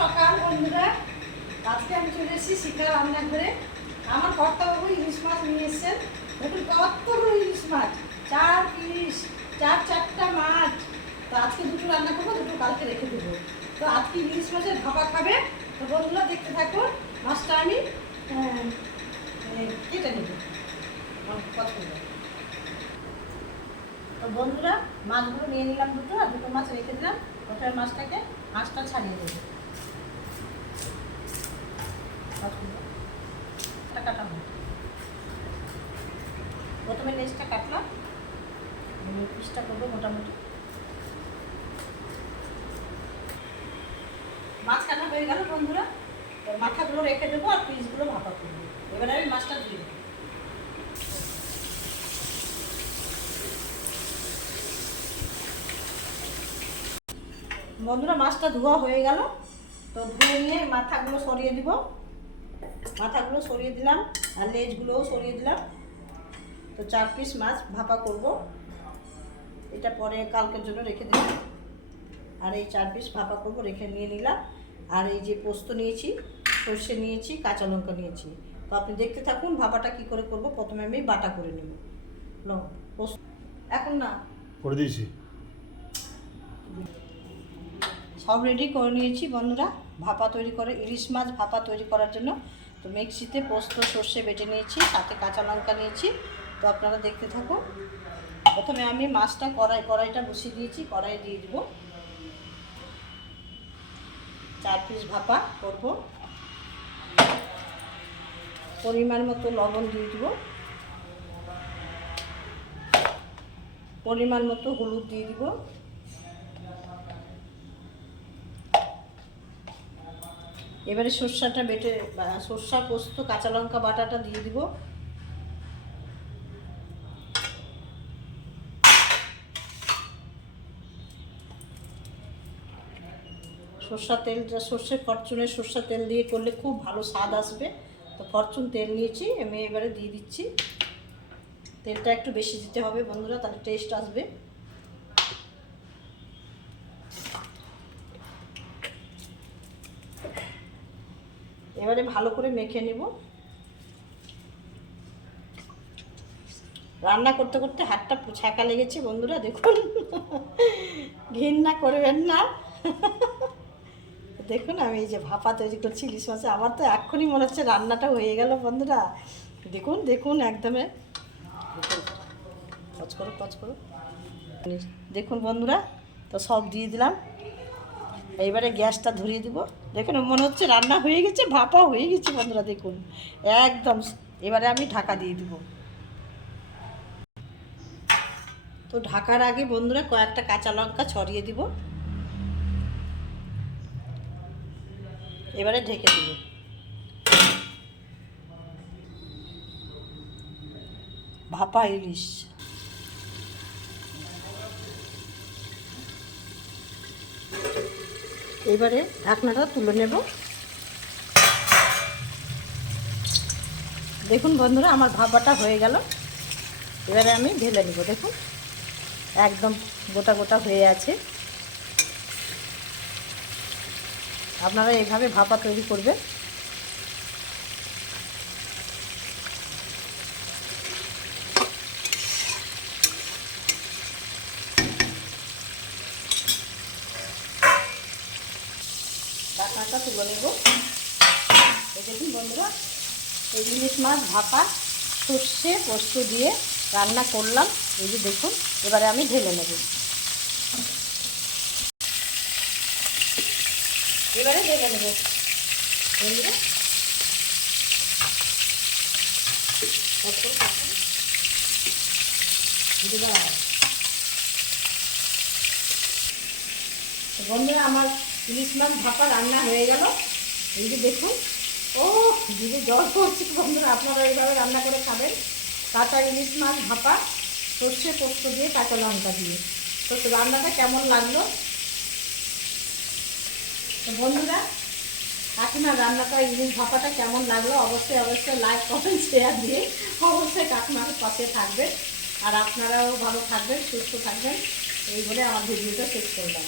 সকাল, বন্ধুরা। আজকে আমি চলে এসেছি শিখা রান্নাঘরে। আমার কর্তাবাবু ইলিশ মাছ নিয়ে এসেছেন। দেখুন, কতগুলো ইলিশ মাছ। চার ইলিশ, চার চারটা মাছ। তো আজকে দুটো রান্না করব, দুটো কালকে রেখে দেবো। তো আজকে ইলিশ মাছের ভাপা খাবে। তো বন্ধুরা, দেখতে থাকুন, মাছটা আমি কেটে নেব। পছন্দ। তো বন্ধুরা, মাছগুলো নিয়ে নিলাম দুটো, আর দুটো মাছ রেখে দিলাম। প্রথমে মাছটাকে, মাছটা ছাড়িয়ে দেবো। প্রথমে লেজটা কাটলাম। পিসটা করব মোটামুটি। মাছ কাটা হয়ে গেল বন্ধুরা। মাথাগুলো রেখে দেবো আর পিসগুলো ভাপা করব। এবারে আমি মাছটা ধুয়ে দেবো। বন্ধুরা, মাছটা ধোয়া হয়ে গেল। তো ধুয়ে নিয়ে মাথাগুলো সরিয়ে দিব। মাথাগুলো সরিয়ে দিলাম আর লেজগুলোও সরিয়ে দিলাম। তো চার পিস মাছ ভাপা করব। এটা পরে কালকের জন্য রেখে দিলাম। আর এই চার পিস ভাপা করব রেখে নিয়ে নিলাম। আর এই যে পোস্ত নিয়েছি সর্ষে নিয়েছি কাঁচা লঙ্কা নিয়েছি। তো আপনি দেখতে থাকুন ভাপাটা কি করে করব। প্রথমে আমি বাটা করে নেব। পোস্ত। এখন না করে দিয়েছি। সব রেডি করে নিয়েছি বন্ধুরা। ভাপা তৈরি করে ইলিশ মাছ ভাপা তৈরি করার জন্য। তো মিক্সিতে পোস্ত, সর্ষে বেটে নিয়েছি, সাথে কাঁচা লঙ্কা নিয়েছি। তো আপনারা দেখতে থাকুন। প্রথমে আমি মাছটা কড়াই, কড়াইটা বসিয়ে দিয়েছি কড়াই দিয়ে দেবো। চার পিস ভাপা করব। পরিমাণ মতো লবণ দিয়ে দেবো। পরিমাণ মতো হলুদ দিয়ে দিব। এবারে সর্ষাটা বেটে সর্ষা, পোস্ত, কাঁচা লঙ্কা বাটাটা দিয়ে দিব। সর্ষা তেলটা সর্ষে ফরচুনের সর্ষা তেল দিয়ে করলে খুব ভালো স্বাদ আসবে। তো ফরচুন তেল নিয়েছি, আমি এবারে দিয়ে দিচ্ছি। তেলটা একটু বেশি দিতে হবে বন্ধুরা, তাহলে টেস্ট আসবে। এবারে ভালো করে মেখে নেব। রান্না করতে করতে হাতটা ছাকা লেগেছে বন্ধুরা, দেখুন। ঘৃণা করবেন না। দেখুন আমি এই যে ভাপা তৈরি করছি, ইলিশ মাছে। আমার তো এক্ষুনি মনে হচ্ছে রান্নাটা হয়ে গেল বন্ধুরা। দেখুন দেখুন একদমে। কচ করো কচ করো। দেখুন বন্ধুরা, তো সব দিয়ে দিলাম। এইবারে গ্যাসটা ধরিয়ে দিব। দেখুন, মনে হচ্ছে রান্না হয়ে গেছে, ভাপা হয়ে গেছে বন্ধুরা, দেখুন। একদম, এবারে আমি ঢাকা দিয়ে দিব। তো ঢাকার আগে বন্ধুরা কয়েকটা কাঁচা লঙ্কা ছড়িয়ে দিব। এবারে ঢেকে দিব। ভাপা ইলিশ। এবারে ঢাকনাটা তুলে নেব। দেখুন বন্ধুরা, আমার ভাপাটা হয়ে গেল। এবারে আমি ঢেলে নেব, দেখুন। একদম গোটা গোটা হয়ে আছে। আপনারা এইভাবে ভাপা তৈরি করবেন। ঢাকনাটা তুলে নেব। এই দেখুন বন্ধুরা এই ইলিশ মাছ ভাপা, সর্ষে পোস্ত দিয়ে রান্না করলাম। এই যে দেখুন, এবারে আমি ঢেলে নেব। এবারে ঢেলে নেব। বন্ধুরা বন্ধুরা, আমার ইলিশ মাছ ভাপা রান্না হয়ে গেল। এই যে দেখুন ও দিদি জল পড়ছে বন্ধুরা, আপনারা এইভাবে রান্না করে খাবেন। কাঁচা ইলিশ মাছ ভাপা, সর্ষে পোস্ত দিয়ে কাঁচা লঙ্কা দিয়ে। তো রান্নাটা কেমন লাগল? তো বন্ধুরা কাকিমার রান্নাটা ইলিশ ভাপাটা কেমন লাগল অবশ্যই অবশ্যই লাইক কমেন্ট শেয়ার দিয়ে অবশ্যই কাকিমার পাশে থাকবেন। আর আপনারাও ভালো থাকবেন, সুস্থ থাকবেন। এই বলে আমার ভিডিওটা শেষ করলাম।